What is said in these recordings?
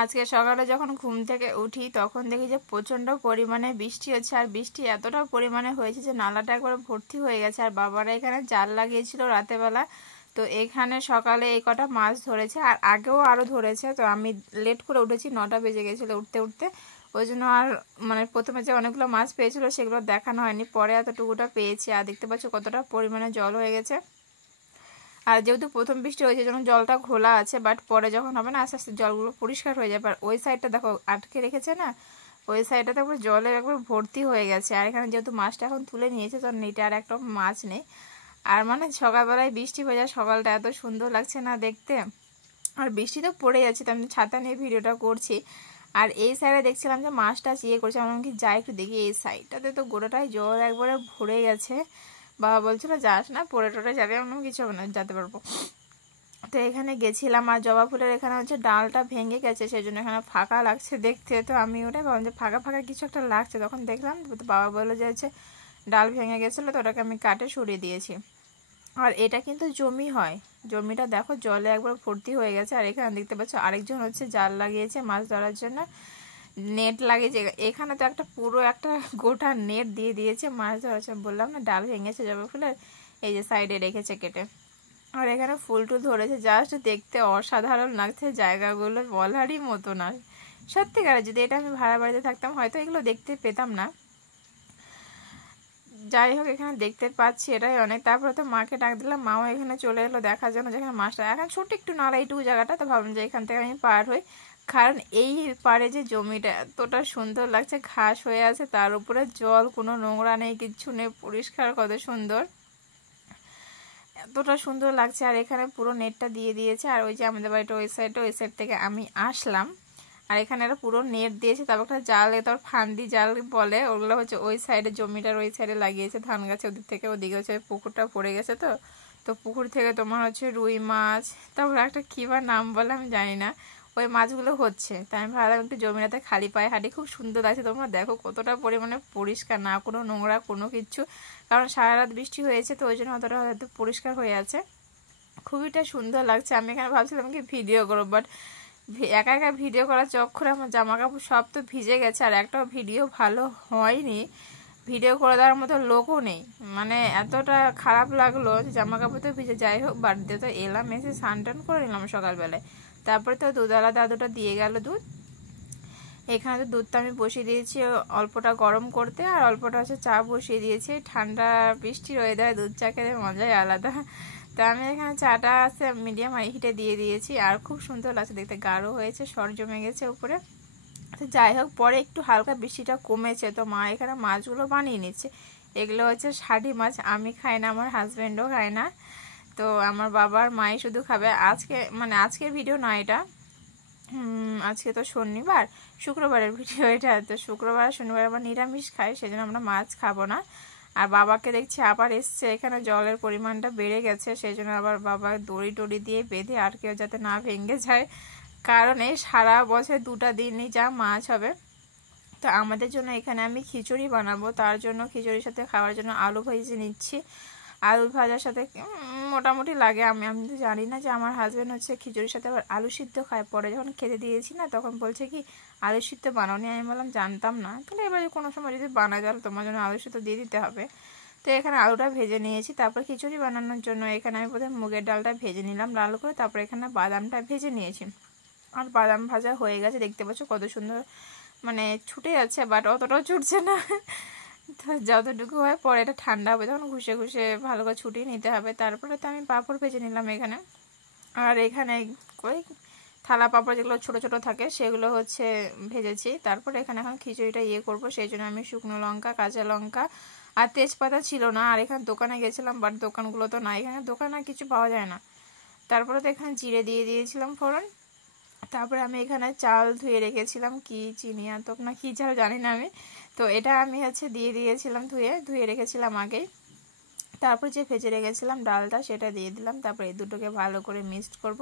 আজকে সকালে যখন ঘুম থেকে উঠি তখন দেখি যে প্রচণ্ড পরিমাণে বৃষ্টি হচ্ছে, আর বৃষ্টি এতটা পরিমাণে হয়েছে যে নালাটা একবার ভর্তি হয়ে গেছে। আর বাবারা এখানে জাল লাগিয়েছিল রাতেবেলা, তো এখানে সকালে এই কটা মাছ ধরেছে, আর আগেও আরও ধরেছে। তো আমি লেট করে উঠেছি, 9টা বেজে গেছিলো উঠতে উঠতে, ওই জন্য আর মানে প্রথমে যে অনেকগুলো মাছ পেয়েছিল সেগুলো দেখানো হয়নি, পরে এতটুকুটা পেয়েছি। আর দেখতে পাচ্ছ কতটা পরিমাণে জল হয়ে গেছে। আর যেহেতু প্রথম বৃষ্টি হয়েছে যখন জলটা খোলা আছে, বাট পরে যখন হবে না আস্তে আস্তে জলগুলো পরিষ্কার হয়ে যাবে। আর ওই সাইডটা দেখো আটকে রেখেছে না, ওই সাইডটাতে একবার জলের একবার ভর্তি হয়ে গেছে। আর এখানে যেহেতু মাছটা এখন তুলে নিয়েছে তখন নেটে আর একটা মাছ নেই। আর মানে সকালবেলায় বৃষ্টি হয়ে যায়, সকালটা এত সুন্দর লাগছে না দেখতে। আর বৃষ্টি তো পড়ে যাচ্ছে, তো আমি ছাতা নিয়ে ভিডিওটা করছি। আর এই সাইডে দেখছিলাম যে মাছটা চিয়ে করছে, আমার কি যাই একটু দেখি। এই সাইডটাতে তো গোটাটাই জল একবারে ভরে গেছে। বাবা বলছিল যাস না, পড়ে টোরে যাবে, এমন কিছু হবে না, যেতে পারবো। তো এখানে গেছিলাম, আর জবা ফুলের এখানে হচ্ছে ডালটা ভেঙে গেছে, সেই জন্য এখানে ফাঁকা লাগছে দেখতে। তো আমি ওটাই ভাবলাম যে ফাঁকা ফাঁকা কিছু একটা লাগছে, তখন দেখলাম তো বাবা বললো যে হচ্ছে ডাল ভেঙে গেছিলো, তো ওটাকে আমি কাটে সরিয়ে দিয়েছি। আর এটা কিন্তু জমি হয়, জমিটা দেখো জলে একবার ভর্তি হয়ে গেছে। আর এখানে দেখতে পাচ্ছ আরেকজন হচ্ছে জাল লাগিয়েছে মাছ ধরার জন্য, নেট লাগিয়েছে। এখানে তো একটা পুরো একটা গোটা নেট দিয়ে দিয়েছে মাছ ধরার জন্য। বললাম না ডাল ভেঙেছে জবা ফুলের, এই যে সাইডে রেখেছে কেটে। আর এখানে ফুল টুল ধরেছে, জাস্ট দেখতে অসাধারণ লাগছে, জায়গাগুলো বলারই মতো না সত্যিকারে। যদি এটা আমি ভাড়া বাড়িতে থাকতাম হয়তো এগুলো দেখতে পেতাম না। যাই হোক এখানে দেখতে পাচ্ছি এটাই অনেক। তারপরে তো মাকে ডাক দিলাম, মাও এখানে চলে এলো দেখার জন্য যেখানে মাছটা। এখন ছোট একটু নালা এইটুকু জায়গাটা, তো ভাবলাম যে এখান থেকে আমি পার হই, কারণ এই পারে যে জমিটা এতটা সুন্দর লাগছে, ঘাস হয়ে আছে, তার উপরে জল, কোনো নোংরা নেই, কিচ্ছু নেই, পরিষ্কার, কত সুন্দর, এতটা সুন্দর লাগছে। আর এখানে পুরো নেটটা দিয়ে দিয়েছে। আর ওই যে আমাদের বাড়িটা ওই সাইড থেকে আমি আসলাম, আর এখানে একটা পুরো নেট দিয়েছে, তারপর একটা জাল, তোর ফান্দি জাল বলে, ওগুলো হচ্ছে ওই সাইডে জমিটার ওই সাইডে লাগিয়েছে ধান গাছে ওদিক থেকে। ওদিকে হচ্ছে পুকুরটা পড়ে গেছে, তো পুকুর থেকে তোমার হচ্ছে রুই মাছ, তারপর একটা কী বা নাম বলে আমি জানি না, ওই মাছগুলো হচ্ছে। তাই আমি ভাবলাম একটু জমিটাতে খালি পায়ে হাঁটি, খুব সুন্দর লাগছে। তোমরা দেখো কতটা পরিমাণে পরিষ্কার, না কোনো নোংরা কোনো কিচ্ছু, কারণ সারা রাত বৃষ্টি হয়েছে, তো ওই জন্য অতটা হয়তো পরিষ্কার হয়ে আছে, খুবইটা সুন্দর লাগছে। আমি এখানে ভাবছিলাম কি ভিডিও করবো, বাট একা একা ভিডিও করার চক্করে আমার জামা কাপড় সব তো ভিজে গেছে, আর একটাও ভিডিও ভালো হয়নি, ভিডিও করে দেওয়ার মতো লোকও নেই। মানে এতটা খারাপ লাগলো যে জামা কাপড় তো ভিজে। যাই হোক বাড়িতে তো এলাম, এসে স্নান টান করে নিলাম সকালবেলায়। তারপরে তো দুধওয়ালা দাদুটা দিয়ে গেল দুধ। এখানে তো দুধটা আমি বসিয়ে দিয়েছি অল্পটা গরম করতে, আর অল্পটা হচ্ছে চা বসিয়ে দিয়েছি। ঠান্ডা বৃষ্টির ওয়েদারে দুধ চা খেতে মজাই আলাদা। তো আমি এখানে চাটা আছে মিডিয়াম হিটে দিয়ে দিয়েছি, আর খুব সুন্দর লাগছে দেখতে, গাঢ় হয়েছে, সর জমে গেছে উপরে। তো যাই হোক পরে একটু হালকা বৃষ্টিটা কমেছে, তো মা এখানে মাছগুলো বানিয়ে নিচ্ছে। এগুলো হচ্ছে ষাঁড়ি মাছ, আমি খাই না, আমার হাজব্যান্ডও খায় না, তো আমার বাবার মাই শুধু খাবে। আজকে মানে আজকের ভিডিও না এটা, আজকে তো শনিবার, শুক্রবারের ভিডিও এটা। তো শুক্রবার শনিবার আবার নিরামিষ খাই, সেজন্য আমরা মাছ খাবো না। আর বাবাকে দেখছি আবার এসছে, এখানে জলের পরিমাণটা বেড়ে গেছে, সেই জন্য আবার বাবা দড়ি টড়ি দিয়ে বেঁধে আর কেউ যাতে না ভেঙে যায়, কারণ এই সারা বছর 2টা দিনই যা মাছ হবে। তো আমাদের জন্য এখানে আমি খিচুড়ি বানাবো, তার জন্য খিচুড়ির সাথে খাওয়ার জন্য আলু ভেজে নিচ্ছি। আলু ভাজার সাথে মোটামুটি লাগে, আমি তো জানি না যে আমার হাজব্যান্ড হচ্ছে খিচুড়ির সাথে আবার আলু সিদ্ধ খায়। পরে যখন খেতে দিয়েছি না তখন বলছে কি আলু সিদ্ধ বানাওনি, আমি বললাম জানতাম না, তাহলে এবারে কোনো সময় যদি বানায় তাহলে তোমার জন্য আলু সিদ্ধ দিয়ে দিতে হবে। তো এখানে আলুটা ভেজে নিয়েছি, তারপর খিচুড়ি বানানোর জন্য এখানে আমি প্রথমে মুগের ডালটা ভেজে নিলাম লাল করে, তারপর এখানে বাদামটা ভেজে নিয়েছি। আর বাদাম ভাজা হয়ে গেছে, দেখতে পাচ্ছ কত সুন্দর মানে ছুটে যাচ্ছে, বাট অতটাও ছুটছে না। তো যতটুকু হয় পরে এটা ঠান্ডা হবে তখন ঘষে ঘষে ভালো করে ছুটিয়ে নিতে হবে। তারপরে তো আমি পাঁপড় ভেজে নিলাম এখানে। আর এখানে ওই থালা পাঁপড় যেগুলো ছোট ছোট থাকে সেগুলো হচ্ছে ভেজেছি। তারপরে এখানে এখন খিচুড়িটা করব, সেই জন্য আমি শুকনো লঙ্কা, কাঁচা লঙ্কা আর তেজপাতা ছিল না। আর এখানে দোকানে গেছিলাম, বাট দোকানগুলো তো না, এখানে দোকান আর কিছু পাওয়া যায় না। তারপরে তো এখানে জিরে দিয়ে দিয়েছিলাম ফোড়ন। তারপরে আমি এখানে চাল ধুয়ে রেখেছিলাম, কি চিনিয়া তোপ না কি চাল জানি না আমি, তো এটা আমি হচ্ছে দিয়ে দিয়েছিলাম, ধুয়ে রেখেছিলাম আগেই। তারপর যে ভেজে রেখেছিলাম ডালটা সেটা দিয়ে দিলাম। তারপর এই দুটোকে ভালো করে মিক্সড করব।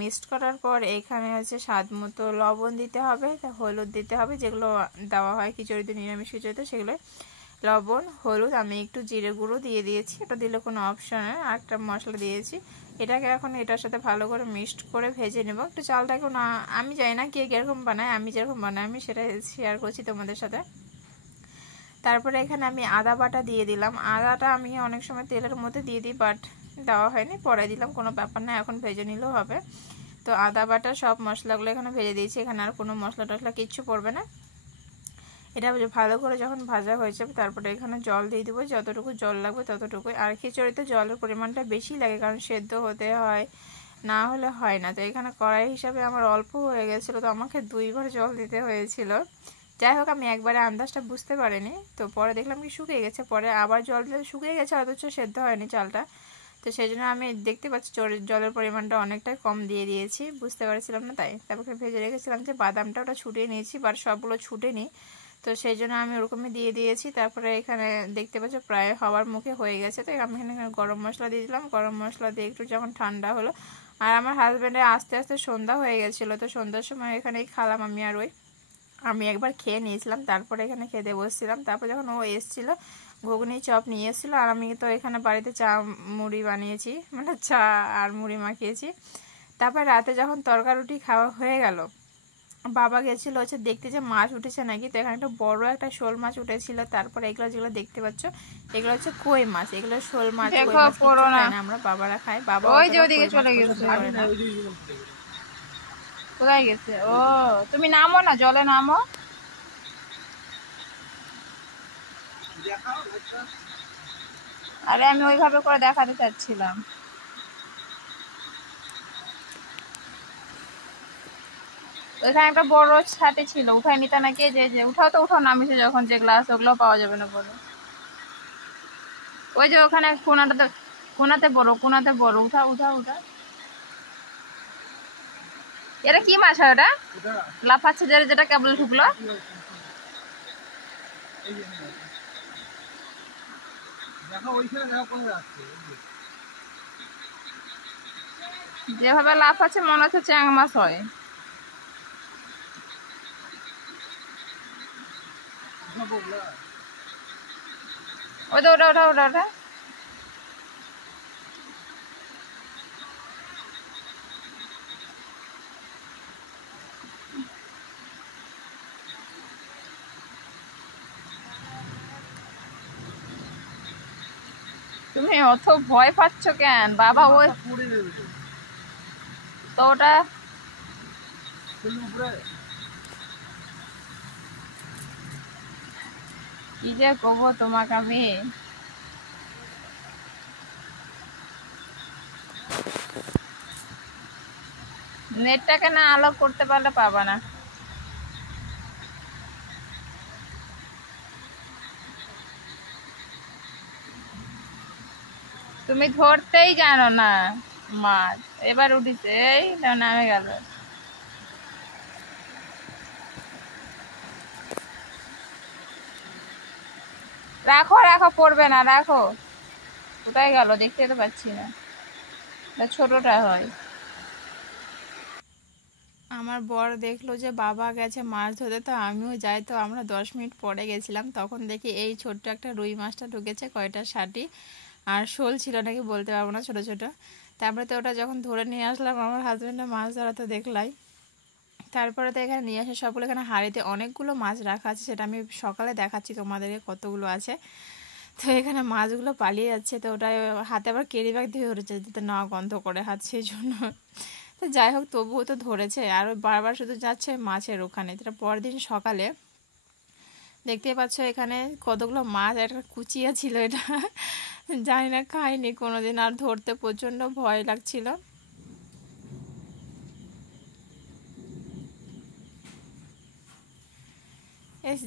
মিক্সড করার পর এখানে হচ্ছে স্বাদ মতো লবণ দিতে হবে, হলুদ দিতে হবে, যেগুলো দেওয়া হয় খিচুড়িতে, নিরামিষ খিচুড়িতে সেগুলো লবণ হলুদ। আমি একটু জিরে গুঁড়ো দিয়ে দিয়েছি, এটা দিলে কোনো অপশানে, আর একটা মশলা দিয়েছি এটাকে এখন এটার সাথে ভালো করে মিক্সড করে ভেজে নেব। একটু চালটাকে না, আমি জানি না কে কীরকম বানায়, আমি যেরকম বানাই আমি সেটা শেয়ার করছি তোমাদের সাথে। তারপরে এখানে আমি আদা বাটা দিয়ে দিলাম। আদাটা আমি অনেক সময় তেলের মধ্যে দিয়ে দিই, বাট দেওয়া হয়নি, পরে দিলাম, কোনো ব্যাপার না, এখন ভেজে নিলেও হবে। তো আদা বাটা সব মশলাগুলো এখানে ভেজে দিয়েছি, এখানে আর কোনো মশলা টশলা কিচ্ছু পড়বে না। এটা ভালো করে যখন ভাজা হয়ে যাবে তারপরে এখানে জল দিয়ে দেবো, যতটুকু জল লাগবে ততটুকুই। আর খিচুড়িতে জলের পরিমাণটা বেশি লাগে, কারণ সেদ্ধ হতে হয়, না হলে হয় না। তো এখানে কড়াই হিসাবে আমার অল্প হয়ে গেছিলো, তো আমাকে 2 বার জল দিতে হয়েছিল। যাই হোক, আমি একবারে আন্দাজটা বুঝতে পারিনি, তো পরে দেখলাম কি শুকিয়ে গেছে, পরে আবার জল দিলে শুকিয়ে গেছে, অথচ সেদ্ধ হয়নি চালটা। তো সেই জন্য আমি দেখতে পাচ্ছি জলের পরিমাণটা অনেকটাই কম দিয়ে দিয়েছি, বুঝতে পারছিলাম না, তাই তারপরে ভেজে রেখেছিলাম যে বাদামটা, ওটা ছুটিয়ে নিয়েছি, বাট সবগুলো ছুটে নিই, তো সেই জন্য আমি ওরকমই দিয়ে দিয়েছি। তারপরে এখানে দেখতে পাচ্ছ প্রায় হওয়ার মুখে হয়ে গেছে, তো আমি এখানে গরম মশলা দিয়ে দিলাম। গরম মশলা দিয়ে একটু যখন ঠান্ডা হলো, আর আমার হাজব্যান্ডের আস্তে আস্তে সন্ধ্যা হয়ে গেছিলো, তো সন্ধ্যার সময় এখানেই খালাম আমি আর আমি একবার খেয়ে নিয়েছিলাম, তারপরে এখানে খেতে বসছিলাম। তারপর যখন ও এসছিল, ঘুগনি চপ নিয়ে এসেছিলো, আর আমি তো এখানে বাড়িতে চা মুড়ি বানিয়েছি, মানে চা আর মুড়ি মাখিয়েছি। তারপর রাতে যখন তরকারুটি খাওয়া হয়ে গেল, বাবা গেছিলো হচ্ছে দেখতে যে মাছ উঠেছে নাকি, তো এখানে একটা বড় একটা শোল মাছ উঠেছিল। তারপরে এগুলো যেগুলো দেখতে পাচ্ছ এগুলো হচ্ছে কই মাছ, এগুলো শোল মাছ, আমরা বাবারা খাই। বাবা ওই যে ওদিকে চলে গেছে, কোথায় গেছে? ও তুমি নামো না, জলে নামো। আরে আমি ওইভাবে করে দেখাতে চাচ্ছিলাম। ওইখানে একটা বড় ছাটি ছিল, উঠাই নিতে নাকি, যে উঠাও তো উঠাও, নামিছে যখন যে গ্লাস, ওগুলো পাওয়া যাবে না পরে। ওই যে ওখানে কোনাতে বড়, উঠা উঠা উঠা। এটা কি মাছ হয়? ওটা লাফাচ্ছে যেটা কেবল ঢুকলো। যেভাবে লাফাচ্ছে মনে হচ্ছে চ্যাং মাছ হয়। ওটা ওটা ওটা ওটা ওটা তুমি অত ভয় পাচ্ছ কেন বাবা? ওই তো ওটা কি যে করবো তোমাকে আমি। নেটটাকে না আলো করতে পারলে পাবা না। তুমি ধরতেই জানো না মাছ। এবার উঠিছে, এই নামে গেল। রাখো রাখো, পড়বে না, রাখো। কোথায় গেল দেখতে তো পাচ্ছি না, ছোটটা হয়। আমার বর দেখলো যে বাবা গেছে মাছ ধরতে, তো আমিও যাই। তো আমরা 10 মিনিট পরে গেছিলাম, তখন দেখি এই ছোট্ট একটা রুই মাছটা ঢুকেছে, কয়টা ষাটি, আর শোল ছিল নাকি বলতে পারবো না, ছোট ছোট। তারপরে তো ওটা যখন ধরে নিয়ে আসলাম, আমার হাজব্যান্ডের মাছ ধরা তো দেখলাই। তারপরে তো এখানে নিয়ে আসে সবগুলো, এখানে হাঁড়িতে অনেকগুলো মাছ রাখা আছে, সেটা আমি সকালে দেখাচ্ছি তোমাদেরকে কতগুলো আছে। তো এখানে মাছগুলো পালিয়ে যাচ্ছে, তো ওটা হাতে আবার কেরি ব্যাগ দিয়ে ধরেছে যাতে না গন্ধ করে হাত, সেই জন্য। তো যাই হোক, তবুও তো ধরেছে, আর বারবার শুধু যাচ্ছে মাছের ওখানে। এটা পরদিন সকালে দেখতেই পাচ্ছ এখানে কতগুলো মাছ, একটা কুচিয়া ছিল, এটা জানি না, খাইনি কোনোদিন, আর ধরতে প্রচণ্ড ভয় লাগছিল।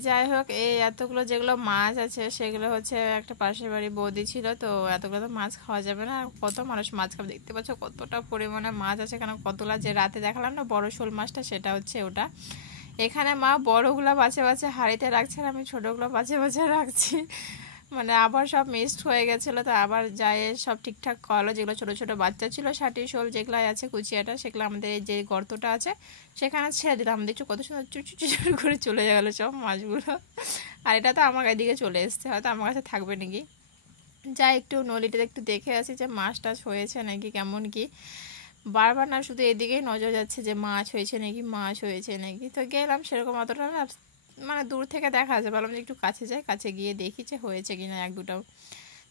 যাই হোক, এই এতগুলো যেগুলো মাছ আছে সেগুলো হচ্ছে একটা পাশের বাড়ি বৌদি ছিল, তো এতগুলো তো মাছ খাওয়া যাবে না, আর কত মানুষ মাছ খাবে। দেখতে পাচ্ছ কতটা পরিমাণে মাছ আছে এখানে, কতগুলা যে রাতে দেখালাম না বড় শোল মাছটা, সেটা হচ্ছে ওটা। এখানে মা বড়গুলো বাছে বাছে হাঁড়িতে রাখছে, আর আমি ছোটোগুলো বাছে বাছে রাখছি, মানে আবার সব মিক্সড হয়ে গেছিলো। তো আবার যাই সব ঠিকঠাক করলো, যেগুলো ছোটো ছোটো বাচ্চা ছিল, ষাটি শোল যেগুলো আছে কুচিয়াটা, সেগুলো আমাদের এই যে গর্তটা আছে সেখানে ছেড়ে দিলাম। দেখছো কত সুন্দর চুচুর করে চলে গেলো সব মাছগুলো। আর এটা তো আমার এদিকে চলে এসছে, হয়তো আমার কাছে থাকবে নাকি। যা একটু নলিটাতে একটু দেখে আসি যে মাছ টাছ হয়েছে নাকি, কেমন কি। বারবার না শুধু এদিকেই নজর যাচ্ছে যে মাছ হয়েছে নাকি, মাছ হয়েছে নাকি। তো গেলাম, সেরকম অতটা না মানে দূর থেকে দেখা আছে, ভাবলাম যে একটু কাছে যাই, কাছে গিয়ে দেখি যে হয়েছে কিনা এক দুটো।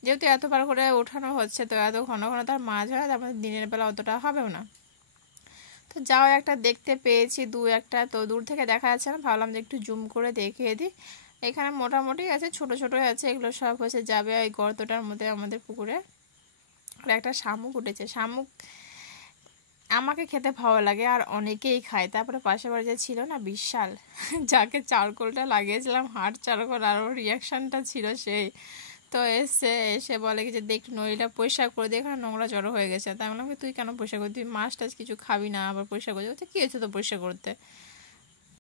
যেহেতু এতবার করে ওঠানো হচ্ছে তো এত ঘন ঘন তার মাছ হয়, তারপরে দিনের বেলা অতটা হবেও না। তো যাও একটা দেখতে পেয়েছি দু একটা, তো দূর থেকে দেখা যাচ্ছে না, ভাবলাম যে একটু জুম করে দেখিয়ে দিই। এখানে মোটামুটি আছে, ছোট ছোটোই আছে, এগুলো সব হচ্ছে যাবে ওই গর্তটার মধ্যে আমাদের পুকুরে। আর একটা শামুক উঠেছে, শামুক আমাকে খেতে ভালো লাগে আর অনেকেই খায়। তারপরে পাশে বাড়ি যে ছিল না বিশাল, যাকে চারকোলটা লাগিয়েছিলাম হাড় চারকোল, আর ওর রিয়াকশানটা ছিল সেই। তো এসে বলে কি যে দেখ নইটা পরিষ্কার করে দিয়ে, এখানে নোংরা জড়ো হয়ে গেছে। তাই বললাম তুই কেন পরিষ্কার করবি, তুই মাছ টাছ কিছু খাবি না আবার পরিষ্কার করতে, বলছে কী হয়েছে তো পরিষ্কার করতে।